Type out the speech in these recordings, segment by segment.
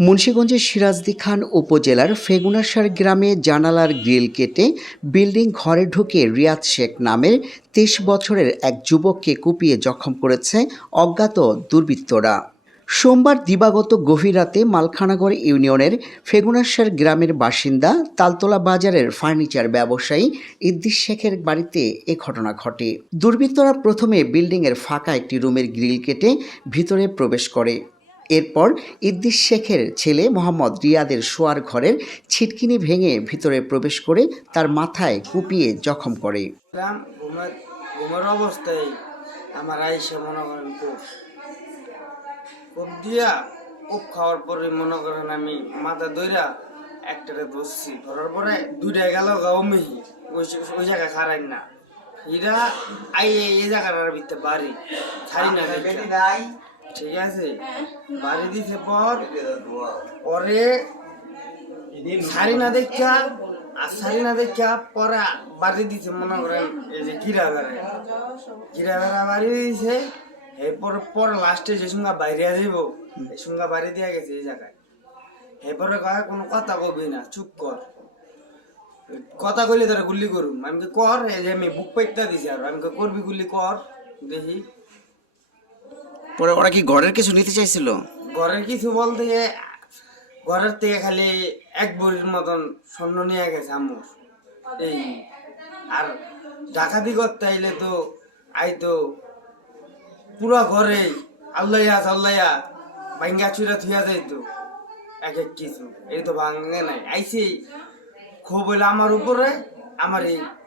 মুন্সীগঞ্জের সিরাজদি খান উপজেলার ফেগুনাশার গ্রামে জানালার গ্রিল কেটে বিল্ডিং ঘরে ঢুকে রিয়াদ শেখ নামের তেইশ বছরের এক যুবককে কুপিয়ে জখম করেছে অজ্ঞাত দুর্বৃত্তরা। সোমবার দিবাগত গভীর রাতে মালখানাগড় ইউনিয়নের ফেগুনাশার গ্রামের বাসিন্দা তালতলা বাজারের ফার্নিচার ব্যবসায়ী ইদ্দিস শেখের বাড়িতে এ ঘটনা ঘটে। দুর্বৃত্তরা প্রথমে বিল্ডিংয়ের ফাঁকা একটি রুমের গ্রিল কেটে ভিতরে প্রবেশ করে। এরপর ইদ্দিস শেখের ছেলে মোহাম্মদ রিয়াদের শোয়ার ঘরের ছিটকিনি ভেঙে ভিতরে প্রবেশ করে তার মাথায় কুপিয়ে জখম করে। ঘুমের অবস্থায় আমার আইসে মনে করেন কোপ দিয়া কোপ খাওয়ার পরে মনে করেন আমি মাথা দইরা একটারে ধরছি। ধরার পরে দুইটায় গেল গাও মিহি। ওই ওই জায়গায় খারাই না। এরা আই এই- জায়গাটার ভিতরে বাড়ি। ছাড়ি না দেখা। ঠিক আছে? বাড়ি দিতে পর পরে সারি না দেখা আর সারি না দেখা পরে বাড়ি দিছে মনে করেন এই যে গিরা বেড়া গিরা বেড়া বাড়ি দিছে এরপর পরে লাস্টে যে সঙ্গে বাইরে যাইব এই সঙ্গে বাড়ি দিয়া গেছে এই জায়গায়। এরপরে কয় কোনো কথা কবি না চুপ কর। কথা কইলে তারা গুল্লি করুম। আমি কর এই যে আমি বুক পাইতা দিছি আর আমি করবি গুল্লি কর দেখি। পরে ওরা কি ঘরের কিছু নিতে চাইছিল? ঘরের কিছু বলতে ঘরের থেকে খালি এক বড়ির মতন স্বর্ণ নিয়ে গেছে আমার এই, আর ডাকাতি করতে আইলে তো আই তো পুরা ঘরে আল্লাইয়া আল্লাইয়া ভাঙ্গা চুরা থুয়া যাইতো। এক এক কিছু। এই তো ভাঙে নাই। আইসি খুব হইলে আমার উপরে, আমার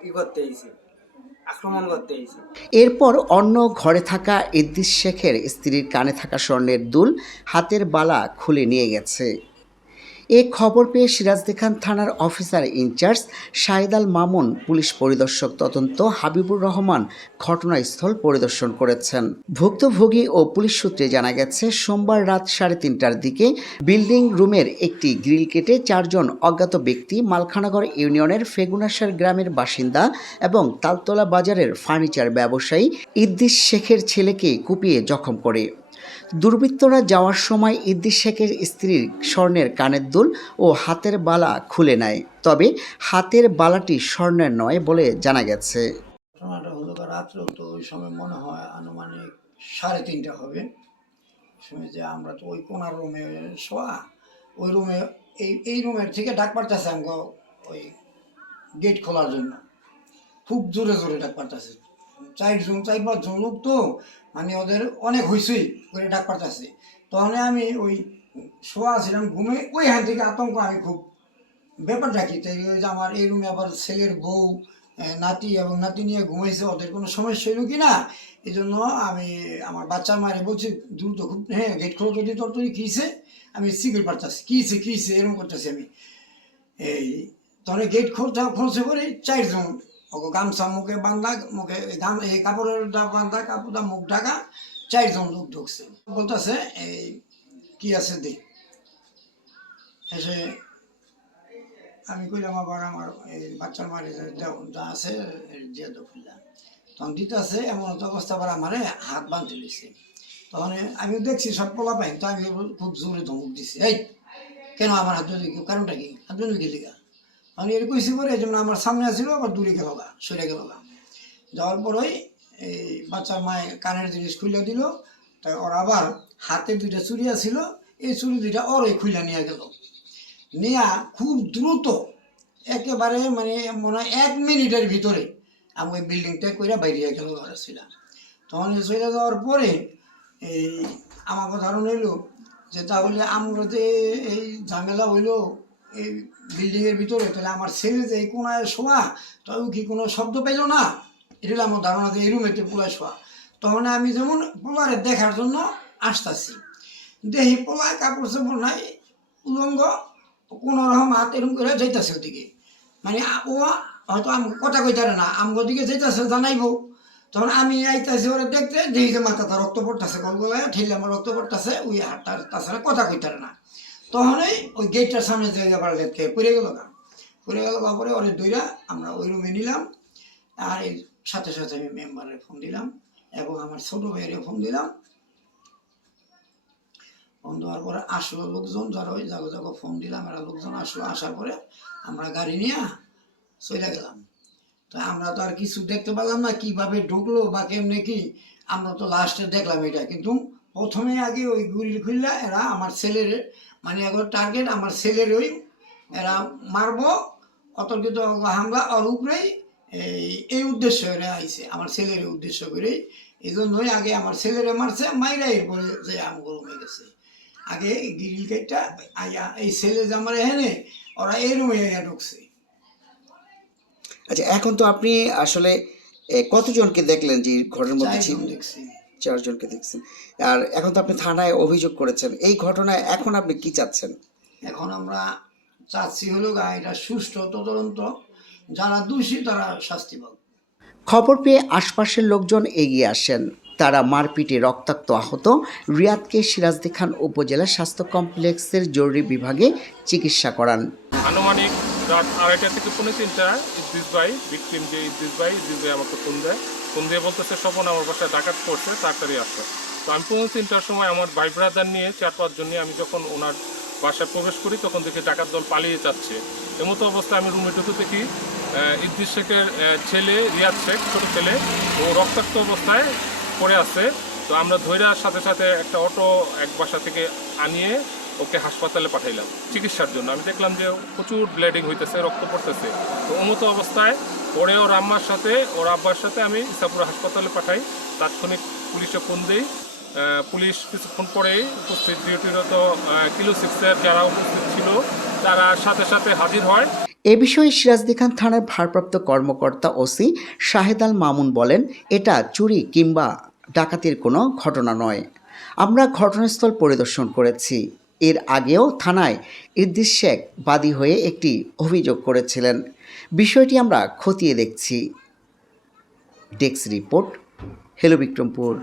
এই করতে আইছে। আক্রমণ করতে এরপর অন্য ঘরে থাকা ইদ্দিস শেখের স্ত্রীর কানে থাকা স্বর্ণের দুল হাতের বালা খুলে নিয়ে গেছে। এ খবর পেয়ে সিরাজদি খান থানার officer incharge Shahid Al Mamun, police পরিদর্শক তদন্ত হাবিবুর রহমান ঘটনাস্থল পরিদর্শন করেছেন। ভুক্তভোগী ও পুলিশ সূত্রে জানা গেছে, সোমবার রাত সাড়ে তিনটার দিকে বিল্ডিং রুমের একটি গ্রিল কেটে চারজন অজ্ঞাত ব্যক্তি মালখানাগড় ইউনিয়নের ফেগুনাসার গ্রামের বাসিন্দা এবং তালতলা বাজারের ফার্নিচার ব্যবসায়ী ইদ্দিস শেখের ছেলেকে কুপিয়ে জখম করে। দুর্বৃত্তরা যাওয়ার সময় ইদ্দিস শেখের স্ত্রীর স্বর্ণের কানের দুল ও হাতের বালা খুলে নেয়। তবে হাতের বালাটি স্বর্ণের নয় বলে জানা গেছে। ঘটনাটা হলো তো রাত্রেও তো ওই সময় মনে হয় আনুমানিক সাড়ে তিনটা হবে। সময় যে আমরা তো ওই কোনার রুমে শোয়া, ওই রুমে, এই এই রুমের থেকে ডাক পারতেছে আমাকে ওই গেট খোলার জন্য। খুব জোরে জোরে ডাক পারতেছে চারজন, চার পাঁচজন লোক তো মানে ওদের অনেক হইসই করে ডাক পারতেছে তখন আমি ওই শোয়া ছিলাম ঘুমে ওই হ্যান থেকে আতঙ্ক আমি খুব। ব্যাপার ডাকি তাই যে আমার এই রুমে আবার ছেলের বউ নাতি এবং নাতি নিয়ে ঘুমাইছে, ওদের কোনো সমস্যা হইল কি না এই জন্য আমি আমার বাচ্চার মায়ের বলছি, দ্রুত খুব হ্যাঁ গেট খোলো যদি তোর তুই কিসে আমি সিগারেট পারতাছি কিসে কিসে এরকম করতেছি আমি। এই তখন গেট খুলতে খুলছে করে চারজন ওকে গামছা মুখে বান্ধা, মুখে গাম, এই কাপড়ের দা বান্ধা, কাপড়টা মুখ ঢাকা চারজন লোক ঢুকছে। বলতেছে, এই কি আছে দেখ এসে আমি কইলাম, আবার আমার এই বাচ্চার মারে যা আছে দিয়ে দো খুললাম তখন দিতে আছে এমন একটা অবস্থা, আবার আমারে হাত বাঁধতে দিছে। তখন আমি দেখছি, সব পোলা পাই তো আমি খুব জোরে ধমক দিছি, এই, কেন আমার হাত ধরে কারণটা কি? হাত ধরে গেলি গা আমি এর কইছি পরে জন্য আমার সামনে আসছিল আবার দূরে গেল গা, সরে গেল গা। যাওয়ার পরই এই বাচ্চার মায়ের কানের জিনিস খুলে দিল তাই ওর আবার হাতে দুইটা চুরি ছিল এই চুরি দুইটা ওরই খুলে নিয়ে গেল। নেয়া খুব দ্রুত, একেবারে মানে মনে হয় এক মিনিটের ভিতরে আমি ওই বিল্ডিংটা কইরা বাইরে গেল ঘরে তখন চলে যাওয়ার পরে, এই আমাকে ধারণা হইল যে তাহলে আমরা যে এই ঝামেলা হইল, এই বিল্ডিংয়ের ভিতরে, তাহলে আমার ছেলে যে এই কোনায় শোয়া তবে কি কোনো শব্দ পেল না? এটা আমার ধারণা যে এই রুমেতে পোলায় শোয়া। তখন আমি যেমন পোলারে দেখার জন্য আসতেছি। দেহি পোলায় কাপড় চাপড় নাই, উলঙ্গ, কোন রকম হাত এরকম করে যাইতেছে ওদিকে। মানে ও হয়তো আমাকে কথা কইতারে না আমগো দিকে যাইতেছে, জানাইবো। তখন আমি আইতাছি ওরা দেখতে, দেখি যে মাথাটা রক্ত পড়তেছে, গলগলায়, ঠেলে আমার রক্ত পড়তেছে, ওই হাতটা তাছাড়া কথা কইতারে না। তখনই ওই গেটটার সামনে যে আবার লেটকে পড়ে গেল না পড়ে গেল পরে ওরে দইরা আমরা ওই রুমে নিলাম, আর এর সাথে সাথে আমি মেম্বারের ফোন দিলাম এবং আমার ছোট ভাইয়ের ফোন দিলাম। ফোন দেওয়ার পরে আসলো লোকজন, যারা ওই জাগো জাগো ফোন দিলাম, এরা লোকজন আসলো, আসার পরে আমরা গাড়ি নিয়ে চলে গেলাম। তো আমরা তো আর কিছু দেখতে পেলাম না, কীভাবে ঢুকলো বা কেমনে কি, আমরা তো লাস্টে দেখলাম এটা। কিন্তু প্রথমে আগে ওই গুলি খুললা এরা আমার ছেলের মানে এখন টার্গেট আমার ছেলের ওই এরা মারবো অতর্কিত হামলা ওর উপরেই এই উদ্দেশ্য করে আইছে আমার ছেলের উদ্দেশ্য করেই। এই জন্যই আগে আমার ছেলেরে মারছে মাইরা এরপরে যে আম গরমে গেছে। আগে গিরিল কেটটা আইয়া এই ছেলে যে আমার এখানে ওরা এই রুমে আইয়া ঢুকছে। আচ্ছা এখন তো আপনি আসলে কতজনকে দেখলেন যে ঘরের মধ্যে ছিল দেখছি। চারজনকে দেখছেন। আর এখন তো আপনি থানায় অভিযোগ করেছেন। এই ঘটনায় এখন আপনি কি চাচ্ছেন? এখন আমরা চাচ্ছি হলো এটা সুষ্ঠু তদন্ত। যারা দোষী তারা শাস্তি পাবে। খবর পেয়ে আশপাশের লোকজন এগিয়ে আসেন। তারা মারপিটে রক্তাক্ত আহত রিয়াদকে সিরাজদি খান উপজেলা স্বাস্থ্য কমপ্লেক্সের জরুরি বিভাগে চিকিৎসা করান। আনুমানিক রাত আড়াইটা থেকে পৌনে তিনটা ইদ্রিস ভাই ভিকটিম যে ইদ্রিস ভাই ইদ্রিস ভাই আমাকে ফোন দেয়। ফোন দিয়ে বলতেছে স্বপন আমার বাসায় ডাকাত পড়ছে তাড়াতাড়ি আসো। তো আমি পৌনে তিনটার সময় আমার ভাই ব্রাদার নিয়ে চার পাঁচজন নিয়ে আমি যখন ওনার বাসায় প্রবেশ করি তখন দেখি ডাকাত দল পালিয়ে যাচ্ছে। এমতো অবস্থায় আমি রুমে ঢুকে দেখি আহ, ইদ্রিস শেখের ছেলে রিয়াদ শেখ ছোট ছেলে ও রক্তাক্ত অবস্থায় পড়ে আছে। তো আমরা ধৈরার সাথে সাথে একটা অটো এক বাসা থেকে আনিয়ে ওকে হাসপাতালে পাঠাইলাম। চিকিৎসার জন্য। আমি দেখলাম যে প্রচুর ব্লিডিং হইতেছে, রক্ত পড়তেছে। তো অমতো অবস্থায় পরে ওর আম্মার সাথে, ওর আব্বার সাথে আমি ইসাপুর হাসপাতালে পাঠাই। তাৎক্ষণিক পুলিশে ফোন দিই। পুলিশ কিছুক্ষণ পরেই উপস্থিত। ডিউটিরত কিলো সিক্সের যারা উপস্থিত ছিল, তারা সাথে সাথে হাজির হয়। এ বিষয়ে সিরাজদি খান থানার ভারপ্রাপ্ত কর্মকর্তা ওসি শাহেদ আল মামুন বলেন, এটা চুরি কিংবা ডাকাতির কোনো ঘটনা নয়। আমরা ঘটনাস্থল পরিদর্শন করেছি। এর আগেও থানায় ইদ্দিস শেখ বাদী হয়ে একটি অভিযোগ করেছিলেন। বিষয়টি আমরা খতিয়ে দেখছি। ডেক্স রিপোর্ট, হেলো বিক্রমপুর।